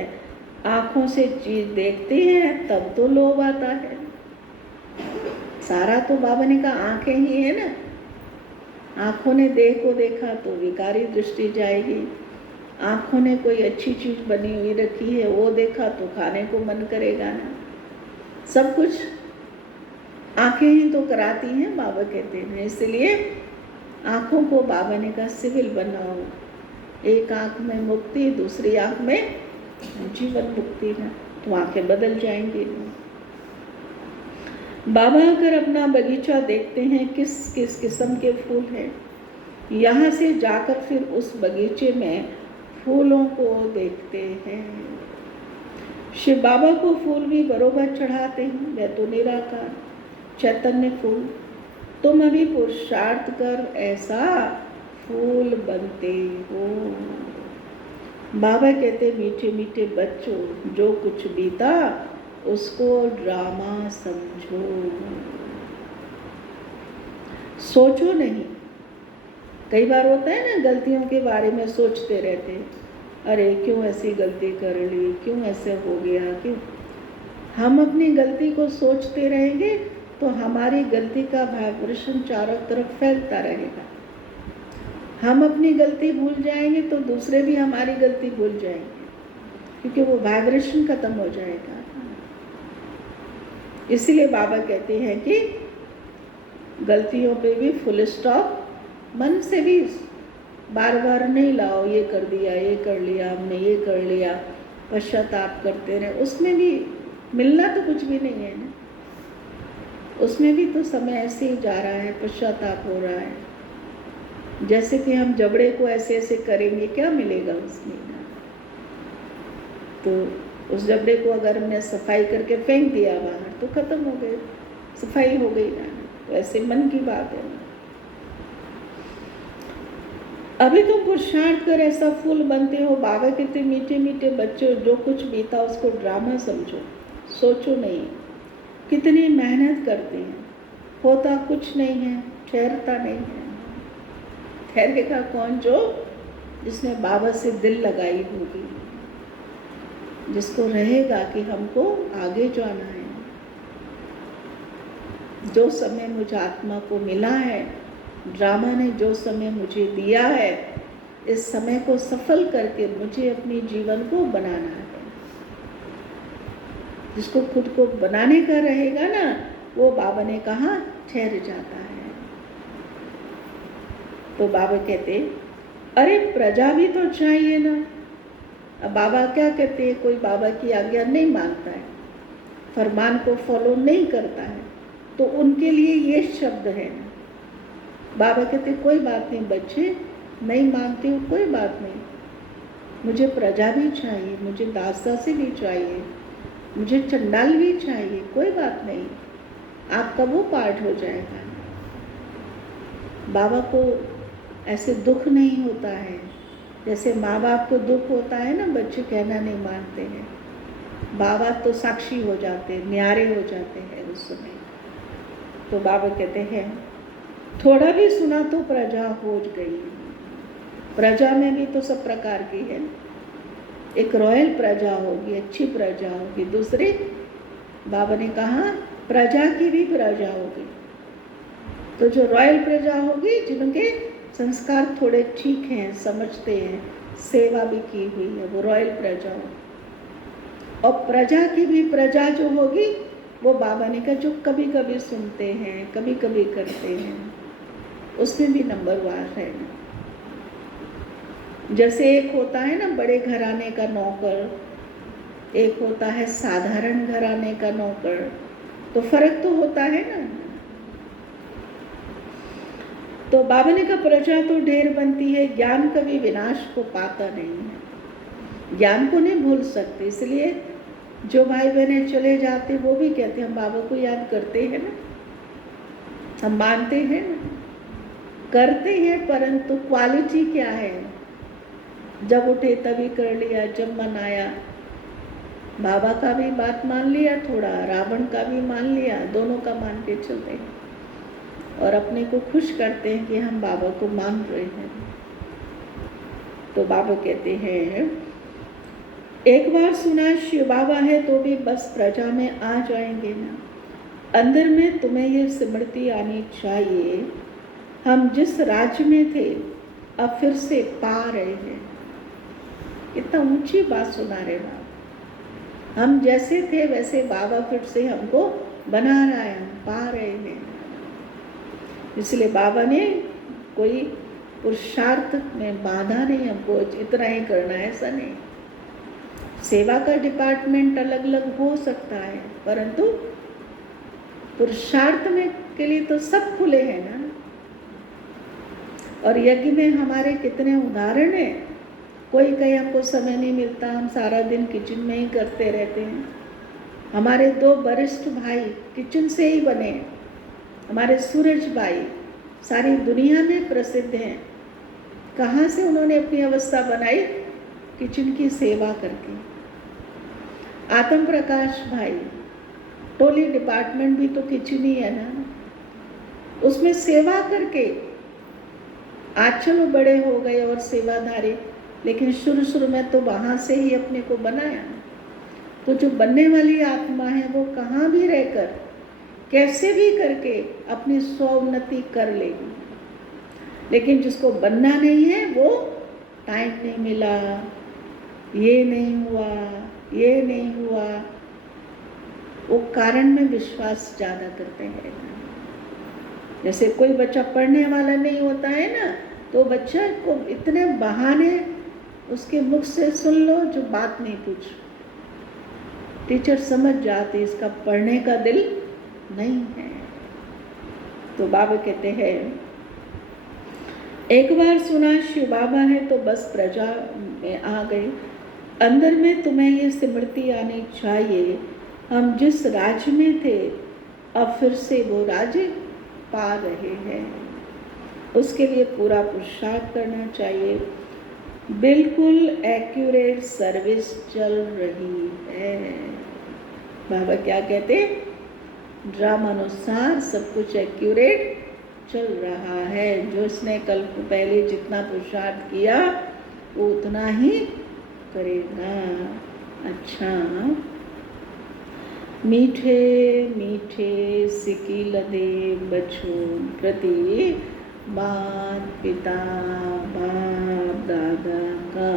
आंखों से चीज देखते हैं तब तो लोभ आता है। सारा तो बाबा ने कहा आंखें ही है ना। आंखों ने देह को देखा तो विकारी दृष्टि जाएगी। आंखों ने कोई अच्छी चीज बनी हुई रखी है वो देखा तो खाने को मन करेगा ना। सब कुछ आंखें ही तो कराती हैं, बाबा कहते हैं। इसलिए आंखों को बाबा ने कहा सिविल बनाओ। एक आंख में मुक्ति, दूसरी आंख में जीवन मुक्ति ना, तो आंखें बदल जाएंगी ना। बाबा अगर अपना बगीचा देखते हैं किस किस किस्म के फूल हैं, यहाँ से जाकर फिर उस बगीचे में फूलों को देखते हैं। शिव बाबा को फूल भी बरोबर चढ़ाते हैं, वह तो निराकार चैतन्य फूल। तुम अभी पुरुषार्थ कर ऐसा फूल बनते हो। बाबा कहते मीठे मीठे बच्चों, जो कुछ बीता उसको ड्रामा समझो, सोचो नहीं। कई बार होता है ना, गलतियों के बारे में सोचते रहते हैं, अरे क्यों ऐसी गलती कर ली, क्यों ऐसे हो गया, क्यों। हम अपनी गलती को सोचते रहेंगे तो हमारी गलती का वाइब्रेशन चारों तरफ फैलता रहेगा। हम अपनी गलती भूल जाएंगे तो दूसरे भी हमारी गलती भूल जाएंगे, क्योंकि वो वाइब्रेशन खत्म हो जाएगा। इसीलिए बाबा कहते हैं कि गलतियों पे भी फुल स्टॉप, मन से भी बार बार नहीं लाओ, ये कर दिया, ये कर लिया, हमने ये कर लिया, पश्चाताप करते रहे। उसमें भी मिलना तो कुछ भी नहीं है ना, उसमें भी तो समय ऐसे ही जा रहा है, पश्चाताप हो रहा है। जैसे कि हम जबड़े को ऐसे ऐसे करेंगे, क्या मिलेगा उसमें ना। तो उस जबड़े को अगर हमने सफाई करके फेंक दिया बाहर तो खत्म हो गई, सफाई हो गई ना। वैसे मन की बात है। अभी तुम पुरुषार्थ कर ऐसा फूल बनते हो। बाबा कहते मीठे मीठे बच्चों, जो कुछ बीता उसको ड्रामा समझो, सोचो नहीं। कितनी मेहनत करते हैं, होता कुछ नहीं है, ठहरता नहीं है। ठहरेगा कौन? जो जिसने बाबा से दिल लगाई होगी, जिसको रहेगा कि हमको आगे जाना है। जो समय मुझ आत्मा को मिला है, ड्रामा ने जो समय मुझे दिया है, इस समय को सफल करके मुझे अपने जीवन को बनाना है। जिसको खुद को बनाने का रहेगा ना, वो बाबा ने कहा ठहर जाता है। तो बाबा कहते अरे प्रजा भी तो चाहिए ना। अब बाबा क्या कहते हैं, कोई बाबा की आज्ञा नहीं मानता है, फरमान को फॉलो नहीं करता है, तो उनके लिए ये शब्द है ना। बाबा कहते कोई बात नहीं बच्चे, नहीं मानते हो कोई बात नहीं, मुझे प्रजा भी चाहिए, मुझे दास-दासी भी चाहिए, मुझे चंडाल भी चाहिए, कोई बात नहीं, आपका वो पार्ट हो जाएगा। बाबा को ऐसे दुख नहीं होता है जैसे माँ बाप को दुख होता है ना, बच्चे कहना नहीं मानते हैं। बाबा तो साक्षी हो जाते हैं, न्यारे हो जाते हैं उस समय। तो बाबा कहते हैं थोड़ा भी सुना तो प्रजा हो गई। प्रजा में भी तो सब प्रकार की है। एक रॉयल प्रजा होगी, अच्छी प्रजा होगी, दूसरी बाबा ने कहा प्रजा की भी प्रजा होगी। तो जो रॉयल प्रजा होगी, जिनके संस्कार थोड़े ठीक हैं, समझते हैं, सेवा भी की हुई है, वो रॉयल प्रजा होगी। और प्रजा की भी प्रजा जो होगी, वो बाबा ने कहा जो कभी कभी सुनते हैं, कभी कभी करते हैं, उसमें भी नंबरवार है। जैसे एक होता है ना बड़े घराने का नौकर, एक होता है साधारण घराने का नौकर, तो फर्क तो होता है ना। तो बाबा ने कहा प्रजा तो ढेर बनती है, ज्ञान कभी विनाश को पाता नहीं है। ज्ञान को नहीं भूल सकते, इसलिए जो भाई बहनें चले जाते वो भी कहते हम बाबा को याद करते हैं ना, हम मानते हैं ना, करते हैं, परंतु क्वालिटी क्या है? जब उठे तभी कर लिया, जब मन आया बाबा का भी बात मान लिया, थोड़ा रावण का भी मान लिया, दोनों का मान के चलते हैं और अपने को खुश करते हैं कि हम बाबा को मान रहे हैं। तो बाबा कहते हैं, एक बार सुना शिव बाबा है तो भी बस प्रजा में आ जाएंगे ना। अंदर में तुम्हें ये स्मृति आनी चाहिए, हम जिस राज्य में थे अब फिर से पा रहे हैं। इतना ऊंची बात सुना रहे बाबा। हम जैसे थे वैसे बाबा फिर से हमको बना रहा है, हम पा रहे हैं। इसलिए बाबा ने कोई पुरुषार्थ में बाधा नहीं, हमको इतना ही करना है ऐसा नहीं। सेवा का डिपार्टमेंट अलग अलग हो सकता है, परंतु पुरुषार्थ में के लिए तो सब खुले हैं ना। और यज्ञ में हमारे कितने उदाहरण हैं। कोई कहीं हमको समय नहीं मिलता, हम सारा दिन किचन में ही करते रहते हैं। हमारे 2 वरिष्ठ भाई किचन से ही बने, हमारे सूरज भाई सारी दुनिया में प्रसिद्ध हैं। कहाँ से उन्होंने अपनी अवस्था बनाई? किचन की सेवा करके। आत्म प्रकाश भाई, टोली डिपार्टमेंट भी तो किचन ही है ना, उसमें सेवा करके आज चलो बड़े हो गए और सेवाधारी, लेकिन शुरू में तो वहाँ से ही अपने को बनाया। तो जो बनने वाली आत्मा है वो कहाँ भी रहकर कैसे भी करके अपनी स्वोन्नति कर लेगी। लेकिन जिसको बनना नहीं है वो टाइम नहीं मिला, ये नहीं हुआ, ये नहीं हुआ, वो कारण में विश्वास ज़्यादा करते हैं। जैसे कोई बच्चा पढ़ने वाला नहीं होता है ना, तो बच्चा को इतने बहाने उसके मुख से सुन लो जो बात नहीं पूछ, टीचर समझ जाते इसका पढ़ने का दिल नहीं है। तो बाबा कहते हैं, एक बार सुना शिव बाबा है तो बस प्रजा में आ गए। अंदर में तुम्हें ये स्मृति आनी चाहिए, हम जिस राज्य में थे अब फिर से वो राज्य पा रहे हैं। उसके लिए पूरा पुरुषार्थ करना चाहिए। बिल्कुल एक्यूरेट सर्विस चल रही है। बाबा क्या कहते? ड्रामा अनुसार सब कुछ एक्यूरेट चल रहा है। जो इसने कल पहले जितना पुरुषार्थ किया वो उतना ही करेगा। अच्छा, मीठे मीठे सिकी लदे बच्चों प्रति माता पिता बाप दादा का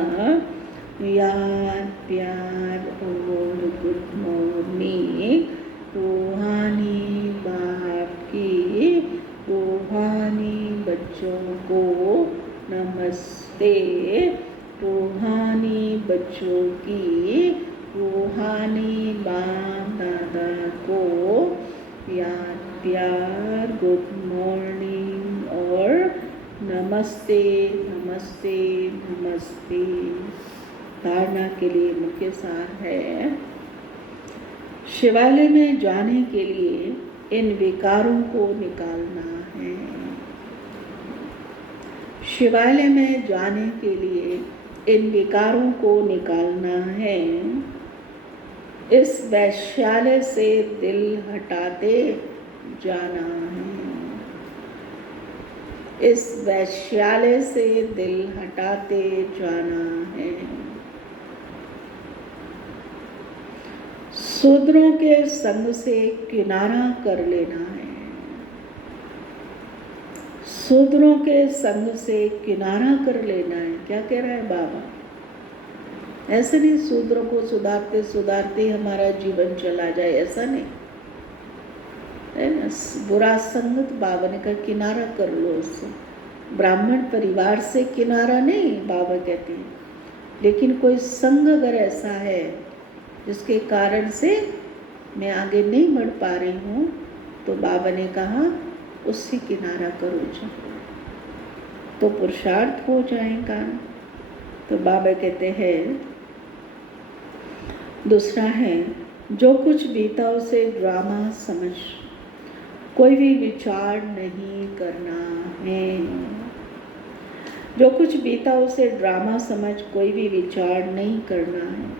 याद प्यार और गुड मॉर्निंग। रूहानी बाप की रूहानी बच्चों को नमस्ते। रूहानी बच्चों की रूहानी बाप दादा को याद प्यार गुड मॉर्निंग और नमस्ते नमस्ते नमस्ते। धारणा के लिए मुख्य सार है, शिवालय में जाने के लिए इन विकारों को निकालना है। शिवालय में जाने के लिए इन विकारों को निकालना है। इस वैश्यालय से दिल हटाते जाना है। इस वैश्यालय से दिल हटाते जाना है। शूद्रों के संग से किनारा कर लेना है। शूद्रों के संग से किनारा कर लेना है। क्या कह रहा है बाबा? ऐसे नहीं शूद्रों को सुधारते सुधारते हमारा जीवन चला जाए, ऐसा नहीं है ना। बुरा संगत बाबा ने कहा किनारा कर लो उससे। ब्राह्मण परिवार से किनारा नहीं बाबा कहते हैं, लेकिन कोई संग अगर ऐसा है जिसके कारण से मैं आगे नहीं बढ़ पा रही हूँ, तो बाबा ने कहा उससे किनारा करो जाओ, तो पुरुषार्थ हो जाएगा। तो बाबा कहते हैं, दूसरा है, जो कुछ बीता उसे ड्रामा समझ कोई भी विचार नहीं करना है। जो कुछ बीता उसे ड्रामा समझ कोई भी विचार नहीं करना है।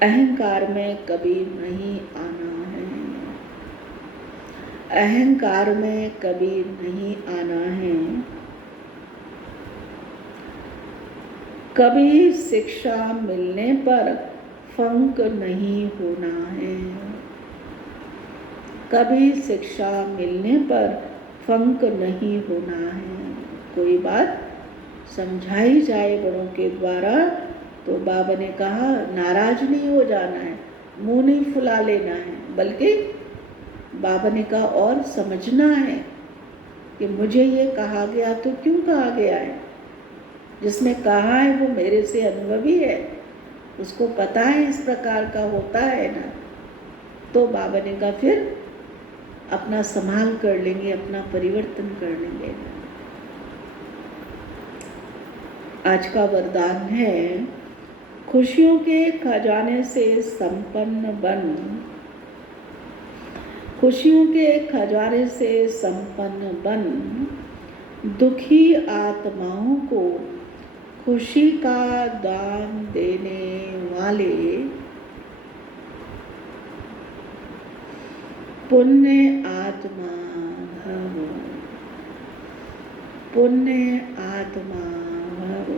अहंकार में कभी नहीं आना है, अहंकार में कभी नहीं आना है। कभी शिक्षा मिलने पर फंक नहीं होना है, कभी शिक्षा मिलने पर फंक नहीं होना है। कोई बात समझाई जाए बड़ों के द्वारा तो बाबा ने कहा नाराज नहीं हो जाना है, मुंह नहीं फुला लेना है, बल्कि बाबा ने कहा और समझना है कि मुझे ये कहा गया तो क्यों कहा गया है। जिसने कहा है वो मेरे से अनुभवी है, उसको पता है इस प्रकार का होता है ना। तो बाबा ने कहा फिर अपना संभाल कर लेंगे, अपना परिवर्तन कर लेंगे। आज का वरदान है खुशियों के खजाने से संपन्न बन, खुशियों के खजाने से संपन्न बन, दुखी आत्माओं को खुशी का दान देने वाले पुण्य आत्मा भव, पुण्य आत्मा भव।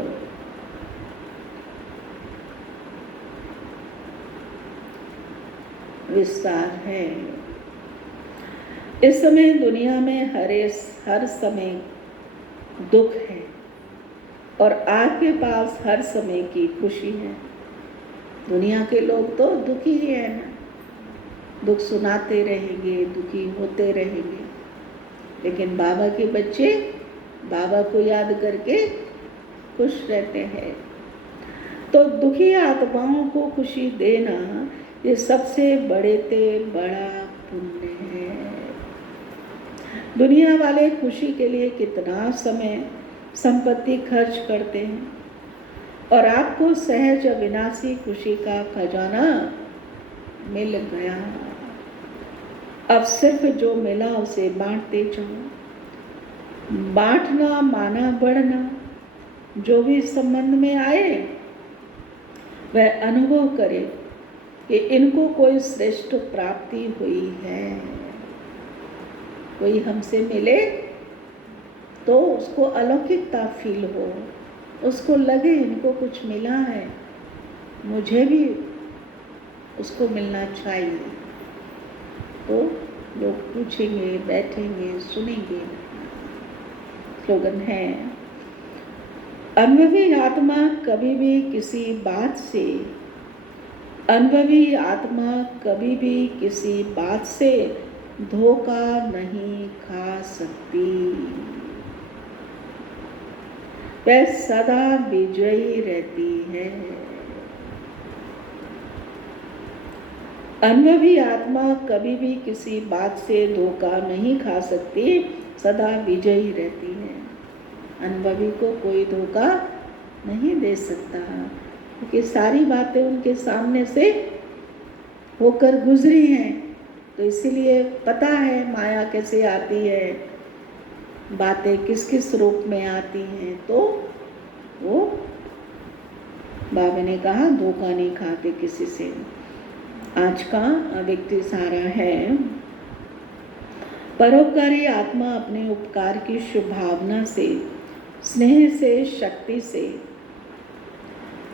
विस्तार है। इस समय दुनिया में हर समय दुख है और आपके पास हर समय की खुशी है। दुनिया के लोग तो दुखी ही है ना, दुख सुनाते रहेंगे, दुखी होते रहेंगे। लेकिन बाबा के बच्चे बाबा को याद करके खुश रहते हैं। तो दुखी आत्माओं को खुशी देना ये सबसे बड़ा पुण्य है। दुनिया वाले खुशी के लिए कितना समय संपत्ति खर्च करते हैं और आपको सहज अविनाशी खुशी का खजाना मिल गया। अब सिर्फ जो मिला उसे बांटते जाओ। बांटना माना बढ़ना। जो भी संबंध में आए वह अनुभव करे कि इनको कोई श्रेष्ठ प्राप्ति हुई है। कोई हमसे मिले तो उसको अलौकिकता फील हो, उसको लगे इनको कुछ मिला है, मुझे भी उसको मिलना चाहिए। तो लोग पूछेंगे, बैठेंगे, सुनेंगे। स्लोगन है अनुभवी आत्मा कभी भी किसी बात से, अनुभवी आत्मा कभी भी किसी बात से धोखा नहीं खा सकती। वह सदा विजयी रहती है। अनुभवी आत्मा कभी भी किसी बात से धोखा नहीं खा सकती, सदा विजयी रहती है। अनुभवी को कोई धोखा नहीं दे सकता, क्योंकि सारी बातें उनके सामने से होकर गुजरी हैं। तो इसीलिए पता है माया कैसे आती है, बातें किस किस रूप में आती हैं। तो वो बाबा ने कहा धोखा नहीं खाते किसी से। आज का व्यक्ति सारा है परोपकारी आत्मा अपने उपकार की शुभ भावना से, स्नेह से, शक्ति से,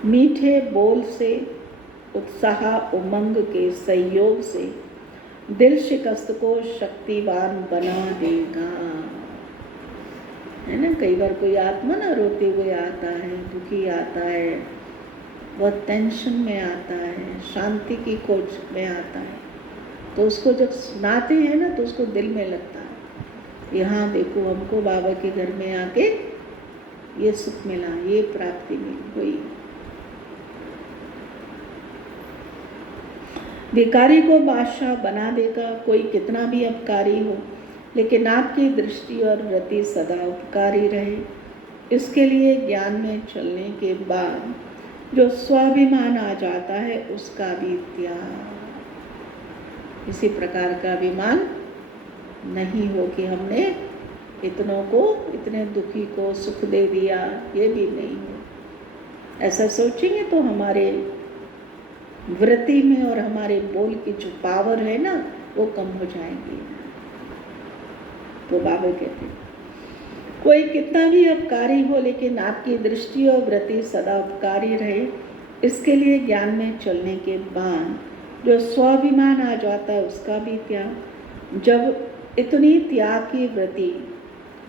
मीठे बोल से, उत्साह उमंग के सहयोग से दिल शिकस्त को शक्तिवान बना देगा। है ना, कई बार कोई आत्मा ना रोते हुए आता है, दुखी आता है, बहुत टेंशन में आता है, शांति की खोज में आता है। तो उसको जब सुनाते हैं ना तो उसको दिल में लगता है यहाँ देखो हमको बाबा के घर में आके ये सुख मिला, ये प्राप्ति मिली हुई। भिखारी को बादशाह बना देगा कोई कितना भी अपकारी हो, लेकिन आपकी दृष्टि और रति सदा उपकारी रहे। इसके लिए ज्ञान में चलने के बाद जो स्वाभिमान आ जाता है उसका भी त्याग। इसी प्रकार का अभिमान नहीं हो कि हमने इतनों को, इतने दुखी को सुख दे दिया, ये भी नहीं हो। ऐसा सोचेंगे तो हमारे वृत्ति में और हमारे बोल की जो पावर है ना वो कम हो जाएगी। तो बाबा कहते हैं कोई कितना भी अपकारी हो लेकिन आपकी दृष्टि और वृत्ति सदा उपकारी रहे, इसके लिए ज्ञान में चलने के बाद जो स्वाभिमान आ जाता है उसका भी त्याग। जब इतनी त्याग की वृत्ति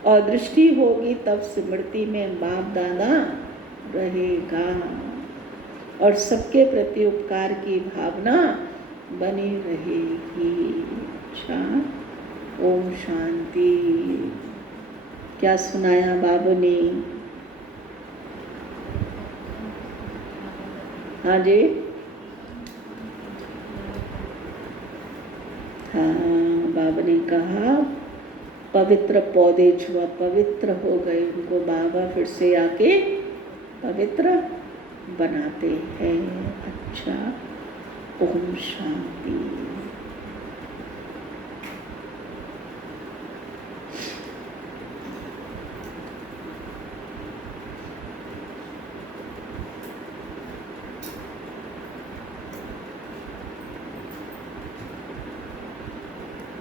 और दृष्टि होगी तब स्मृति में बाप दादा रहेगा और सबके प्रति उपकार की भावना बनी रहेगी। अच्छा, ओम शांति। क्या सुनाया बाबू ने? हाँ जी, हाँ, बाबा ने कहा पवित्र पौधे जो पवित्र हो गए उनको बाबा फिर से आके पवित्र बनाते हैं। अच्छा, ओम शांति।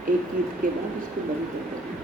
एक गीत के बाद उसको बंद कर देना।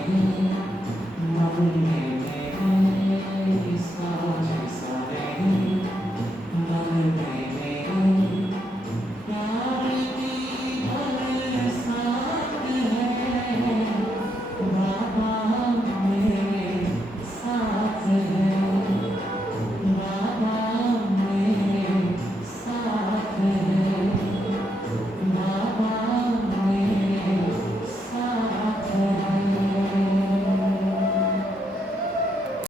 स्वामी